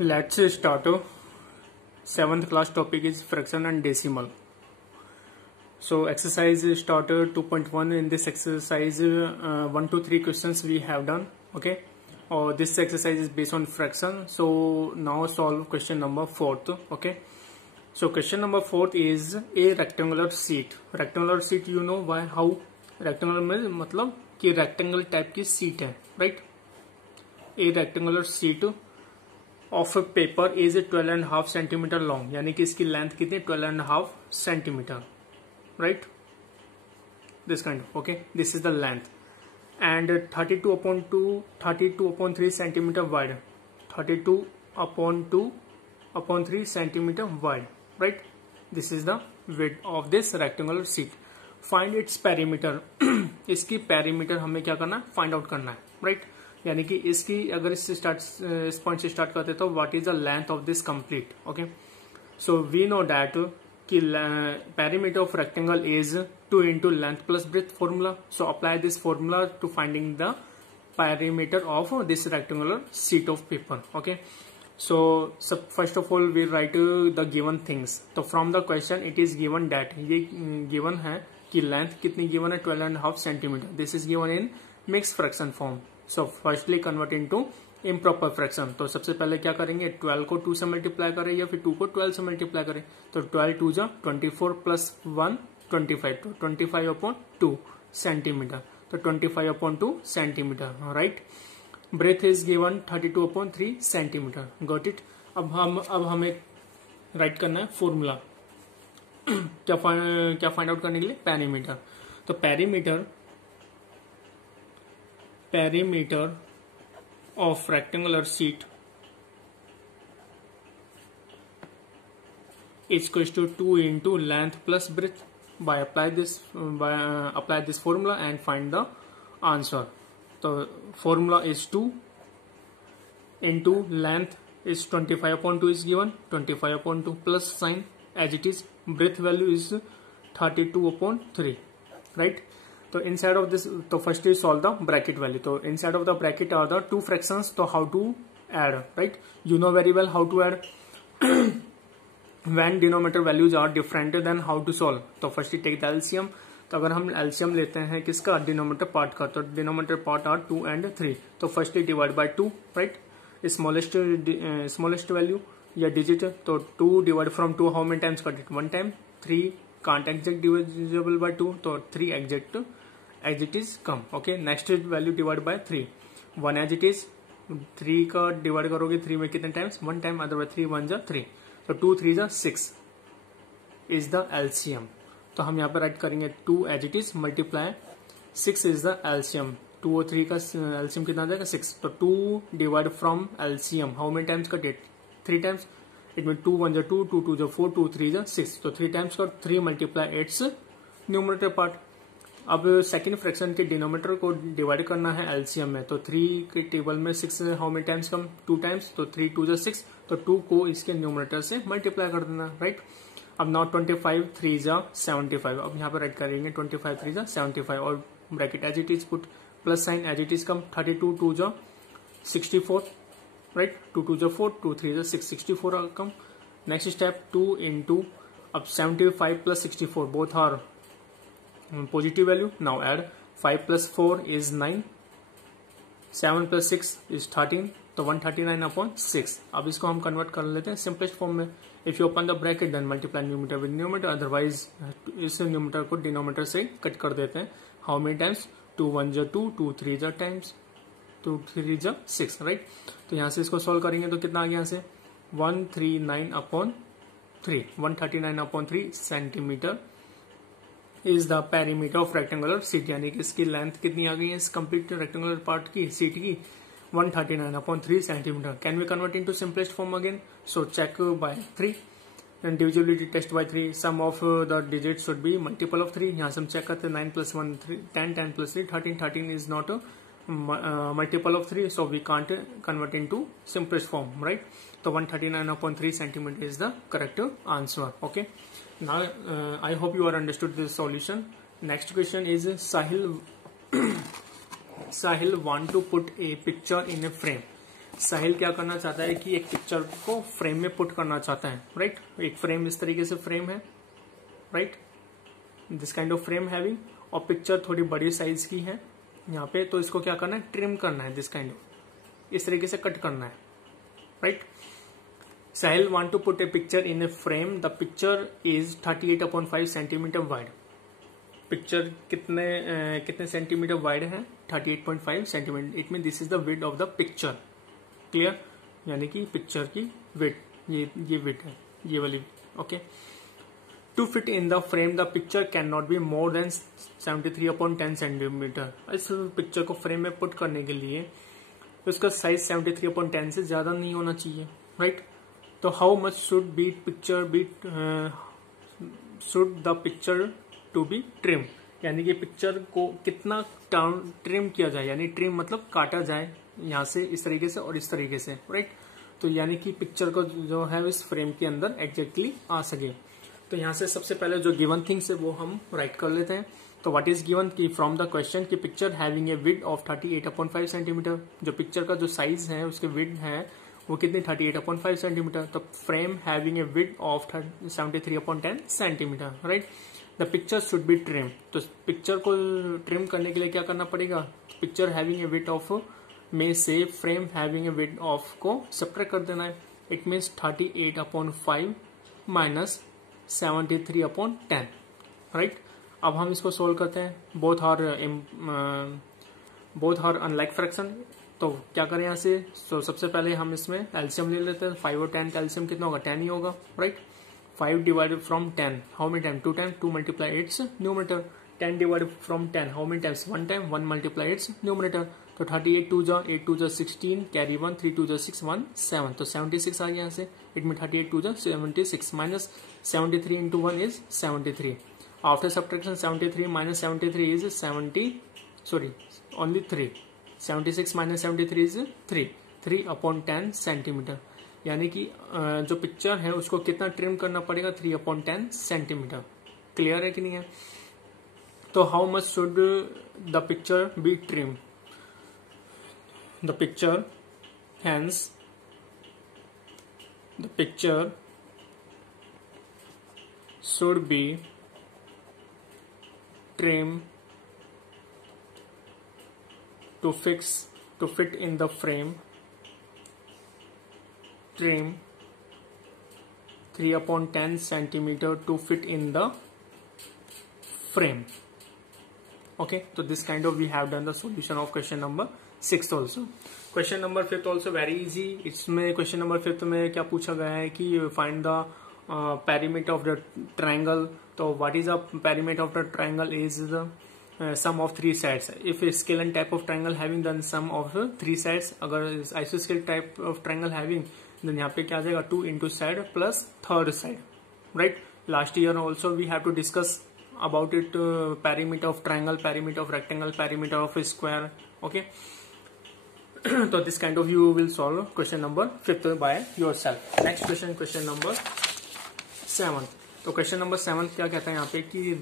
Let's start. Seventh class topic is fraction and decimal. So exercise starter 2.1. In this exercise, 1 to 3 questions we have done. Okay. This exercise is based on fraction. So now solve question number 4th. Okay. So question number 4th is a rectangular sheet. Rectangular sheet, you know why how rectangular में मतलब कि rectangle type की sheet है, right? A rectangular sheet of a paper is 12.5 centimeter long, यानी कि इसकी length कितनी 12.5 centimeter, right? This kind of, okay, this is the length, and 32/3 centimeter wide, 32/3 centimeter wide, right? This is the width of this rectangular sheet. Find its perimeter. इसकी perimeter हमें क्या करना है, find out करना है, right? यानी कि इसकी अगर इस पॉइंट से स्टार्ट करते तो what is the length of this complete. Okay, so we know that कि perimeter of rectangle is 2 into length plus breadth formula. So apply this formula to finding the perimeter of this rectangular sheet of paper. Okay, so first of all we write the given things. तो from the question it is given that, ये given है कि length कितनी given है 12.5 centimetre. This is given in mix fraction form. So firstly convert into improper fraction. तो सबसे पहले क्या करेंगे, 12 को 2 से मल्टीप्लाई करें या फिर 2 को 12 से मल्टीप्लाई करें. तो 12 2 जा 24 प्लस 1 25, तो 25/2 सेंटीमीटर. तो 25/2 centimetre, right. Breadth is given 32/3 centimetre. Got it. अब हमें राइट करना है फॉर्मूला. क्या फाइंड आउट करने के लिए, पेरीमीटर. तो perimeter of rectangular sheet is equals to 2 into length plus breadth. Apply this formula and find the answer. So formula is 2 into length is 25/2 is given, 25/2 plus sign as it is. Breadth value is 32/3, right? तो inside of this, तो first is solve the bracket value. तो inside of the bracket are the 2 fractions. तो how to add, right? You know very well how to add when denominator values are different then how to solve. तो first take the LCM. तो अगर हम LCM लेते हैं किसका, denominator part का, तो डिनोमिनेटर पार्ट आर 2 and 3. तो firstly divide by 2, right? Smallest value या डिजिट. तो 2 divide from 2 how many times cut it, 1 time. 3 can't exact divisible by 2, तो 3 exact as it is come. Okay, next value divide by 3, 1 as it is. 3 का divide करोगे 3 में कितने times, 1 time. Otherwise 3 1 जा 3. तो 2 3 जा 6 इज द एलसीएम. तो हम यहाँ पे राइट करेंगे 2 as it is multiply 6 is the LCM. 2 और 3 का एलसीएम कितना आ जाएगा, 6. तो 2 divide from LCM how many times cut it, 3 times. It mean 2 1 जा 2, 2 2 जा 4, 2 3 जा 6. तो 3 टाइम्स का 3 मल्टीप्लाई इट्स न्यूमरेटर पार्ट. अब सेकंड फ्रैक्शन के डिनोमिनेटर को डिवाइड करना है एलसीएम में. तो 3 के टेबल में 6 how many times come, 2 times. तो 3 2 जा 6. तो 2 को इसके न्यूमरेटर से मल्टीप्लाई कर देना, राइट? अब नाउ 25 3 जा 75. अब यहाँ पे राइट करेंगे 25 3 जा 75 और bracket as it is put, plus sign as it is come. 32 2 जा 64, राइट? 2 2 जा 4, 2 3 जा 6, 64 कम. नेक्स्ट स्टेप 2 इंटू, अब 75 plus 64 both are positive value. Now add 5 plus 4 is 9, 7 plus 6 is 13. तो 139/6. अब इसको हम कन्वर्ट कर लेते हैं सिंपलेस्ट फॉर्म में. If you open the bracket then multiply numerator with numerator, otherwise इस न्यूमरेटर को डिनोमिनेटर से कट कर देते हैं. हाउ मेनी टाइम्स, 2 1 जा 2, 2 3 जा टाइम्स, 2 3 जा 6, राइट? तो यहाँ से इसको सॉल्व करेंगे तो कितना आ गया यहाँ से 139/3, 139/3 centimetre is the perimeter of rectangular sheet. यानी कि इसकी लेंथ कितनी आ गई है इस कंप्लीट रेक्टेंगुलर पार्ट की, शीट की, 139/3 centimetre. Can we convert into simplest form again? So check by 3 and divisibility test by 3. Sum of the digit should be multiple of 3. यहाँ से हम चेक करते हैं 9 + 1 3, 10 10 + 3 13. 13 is not multiple of 3, so we can't convert into simplest form, right? So 139/3 centimeter is the correct answer. Okay, now I hope you are understood this solution. Next question is Sahil want to put a picture in a frame. साहिल क्या करना चाहता है कि एक picture को frame में put करना चाहता है, राइट। एक फ्रेम इस तरीके से फ्रेम है, right, this kind of frame having, और पिक्चर थोड़ी बड़ी साइज की है यहाँ पे, तो इसको क्या करना है, ट्रिम करना है, दिस काइंड ऑफ, इस तरीके से कट करना है, right. Sahil want to put a picture in a frame, the picture is 38/5 centimetre wide. Picture कितने सेंटीमीटर वाइड है, 38.5 centimetre. It mean this is the width of the picture, clear, यानी कि picture की विड्थ, ये width है, ये वाली, okay. To fit in the frame the picture can not be more than 73/10 centimetre. इस पिक्चर को फ्रेम में पुट करने के लिए उसका साइज 73/10 से ज्यादा नहीं होना चाहिए, राइट। तो how much should the picture to be trim, यानी कि पिक्चर को कितना ट्रिम किया जाए, यानी ट्रिम मतलब काटा जाए यहाँ से इस तरीके से और इस तरीके से, राइट। तो यानी कि पिक्चर को जो है इस फ्रेम के अंदर एग्जैक्टली आ सके। तो यहाँ से सबसे पहले जो गिवन थिंग्स है वो हम राइट कर लेते हैं। तो व्हाट इज गिवन की फ्रॉम द क्वेश्चन की picture having a width of 38/5 centimetre, जो पिक्चर का जो साइज है उसके विड्थ है वो कितनी, 38/5 सेंटीमीटर। तो frame having a width of 73/10 centimetre, right. The picture should be trim, तो पिक्चर को ट्रिम करने के लिए क्या करना पड़ेगा, picture having a width of में से frame having a width of को सब्ट्रैक्ट कर देना है। It means 38/5 minus 73/10, right. अब हम इसको सोल्व करते हैं, बोथ आर अनलाइक फ्रैक्शन। तो क्या करें यहाँ से, तो सबसे पहले हम इसमें एलसीएम ले लेते हैं। 5 और 10 का एलसीएम कितना होगा, 10 ही होगा, right. 5 divided from 10, how many time, 2 time, 2 multiply its numerator. 10 divided from 10, how many times, 1 time, 1 multiply its numerator. तो 38 2 जा 8 2 जा 16, कैरी 1, 3 2 जा 6, 1 7, तो 76 आ गया यहाँ से। इट मीन 38 2 जा 76 minus 73 into 1 is 73। After subtraction 73 minus 73 is 3। 76 minus 73 is 3/10 centimetre, यानी कि जो पिक्चर है उसको कितना ट्रिम करना पड़ेगा, 3/10 सेंटीमीटर। क्लियर है कि नहीं है। तो how much should the picture be trim, the picture hence the picture should be trim to fit in the frame, trim 3/10 centimeter to fit in the frame, okay. So this kind of we have done the solution of question number 6 also. Question number 5 also very easy. इसमें question number 5 में क्या पूछा गया है कि find the perimeter of the triangle. तो what is the perimeter of the triangle is the sum of 3 sides. If a scalene type of triangle having then sum of 3 sides, अगर isosceles type of triangle having then यहाँ पे क्या आ जाएगा 2 into side plus third side, right. Last year also we have to discuss about it, perimeter of triangle, perimeter of rectangle, perimeter of a square, okay. So this kind of you will solve question number 5 by yourself. Next question, question number 7. तो question number 7 क्या कहता है यहाँ पे कि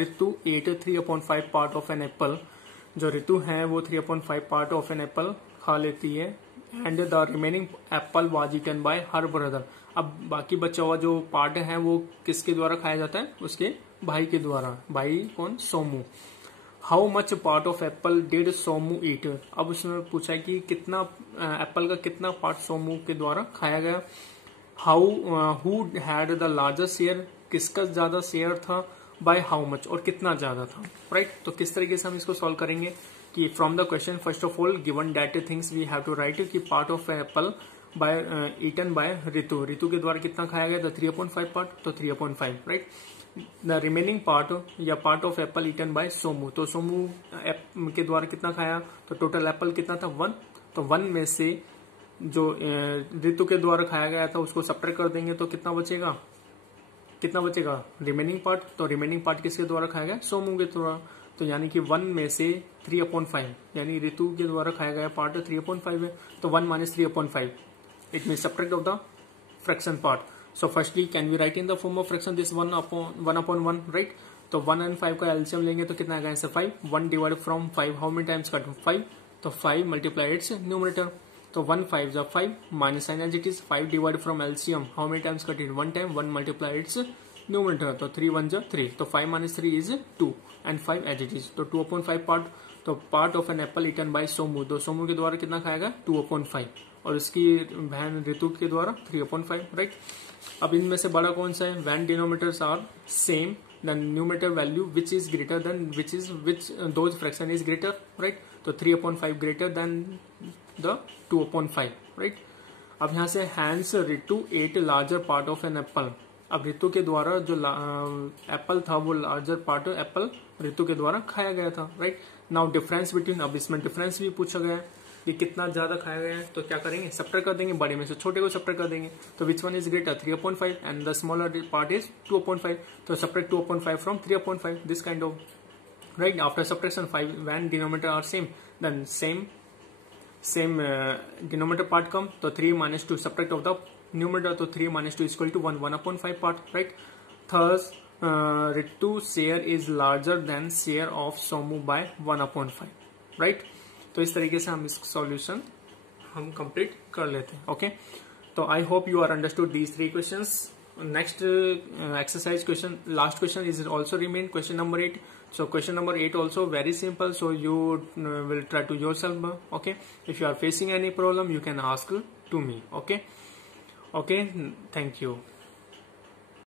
ऋतु 3/5 part of an Apple, जो ऋतु है वो 3/5 पार्ट ऑफ एन एप्पल खा लेती है, and the remaining apple was eaten by her brother. अब बाकी बचा हुआ जो पार्ट है वो किसके द्वारा खाया जाता है, उसके भाई के द्वारा। भाई कौन, Somu. How much part of apple did Somu eat. अब उसमें पूछा है कि कितना एप्पल का कितना पार्ट सोमू के द्वारा खाया गया। How who had the largest share, किसका ज्यादा शेयर था, बाय हाउ मच, और कितना ज्यादा था, राइट। तो किस तरीके से हम इसको सॉल्व करेंगे कि from the question first of all given that things we have to write कि part of apple by eaten by Ritu, Ritu के द्वारा कितना खाया गया था 3/5 पार्ट, तो 3/5, राइट। द रिमेनिंग पार्ट या part of apple eaten by Somu, तो सोमू के द्वारा कितना खाया, तो टोटल एप्पल कितना था 1, तो 1 में से जो ऋतु के द्वारा खाया गया था उसको सब्ट्रैक्ट कर देंगे तो कितना बचेगा, रिमेनिंग पार्ट। तो रिमेनिंग पार्ट किसके द्वारा खाया गया, सोमू के द्वारा। तो यानी कि 1 में से 3/5, यानी ऋतु के द्वारा खाया गया पार्ट 3/5 है, तो 1 minus 3/5, it mean subtract of the fraction part. So firstly can we write in the form of fraction this 1/1, right? तो 1 and 5 का एलसीएम लेंगे तो कितना आएगा, 5. 1 divide from 5 how many times cut 5, तो 5 मल्टीप्लाई इट्स न्यूमरेटर. तो 1 5 जा 5 minus sign as it is 5 divide from LCM how many times cut it 1 time 1 multiply its numerator तो 3 1 जा 3 तो 5 minus 3 is 2 and 5 as it is तो 2/5 part तो part of an apple eaten by Somu तो सोमू के द्वारा कितना खाएगा 2/5 और इसकी बहन ऋतु के द्वारा 3/5 राइट। अब इनमें से बड़ा कौन सा है when denominators are same the numerator value which is greater than which those fraction is greater right तो 3/5 greater than the 2/5 right। अब यहाँ से hence Ritu ate larger part of an apple अब ऋतु के द्वारा जो एप्पल था वो लार्जर पार्ट एप्पल ऋतु के द्वारा खाया गया था राइट। नाउ डिफरेंस बिटवीन अब इसमें डिफरेंस भी पूछा गया है कि कितना ज्यादा खाया गया है तो क्या करेंगे सब्ट्रैक्ट कर देंगे बड़े में से छोटे को सब्ट्रैक्ट कर देंगे तो which one is greater 3/5 and the smaller part is 2/5 तो subtract 2/5 from 3/5 this kind of right after subtraction 5 when denominator are same then same denominator part कम तो 3 minus 2 subtract of the numerator तो 3 minus 2 equal to 1/5 part right. थर्स Ritu share is larger than share of Somu by 1/5 right. तो इस तरीके से हम इस सॉल्यूशन हम कंप्लीट कर लेते हैं ओके। तो I hope you are understood these 3 questions. Next exercise question last question is also remain question number 8 so question number 8 also very simple so you will try to yourself okay if you are facing any problem you can ask to me okay thank you।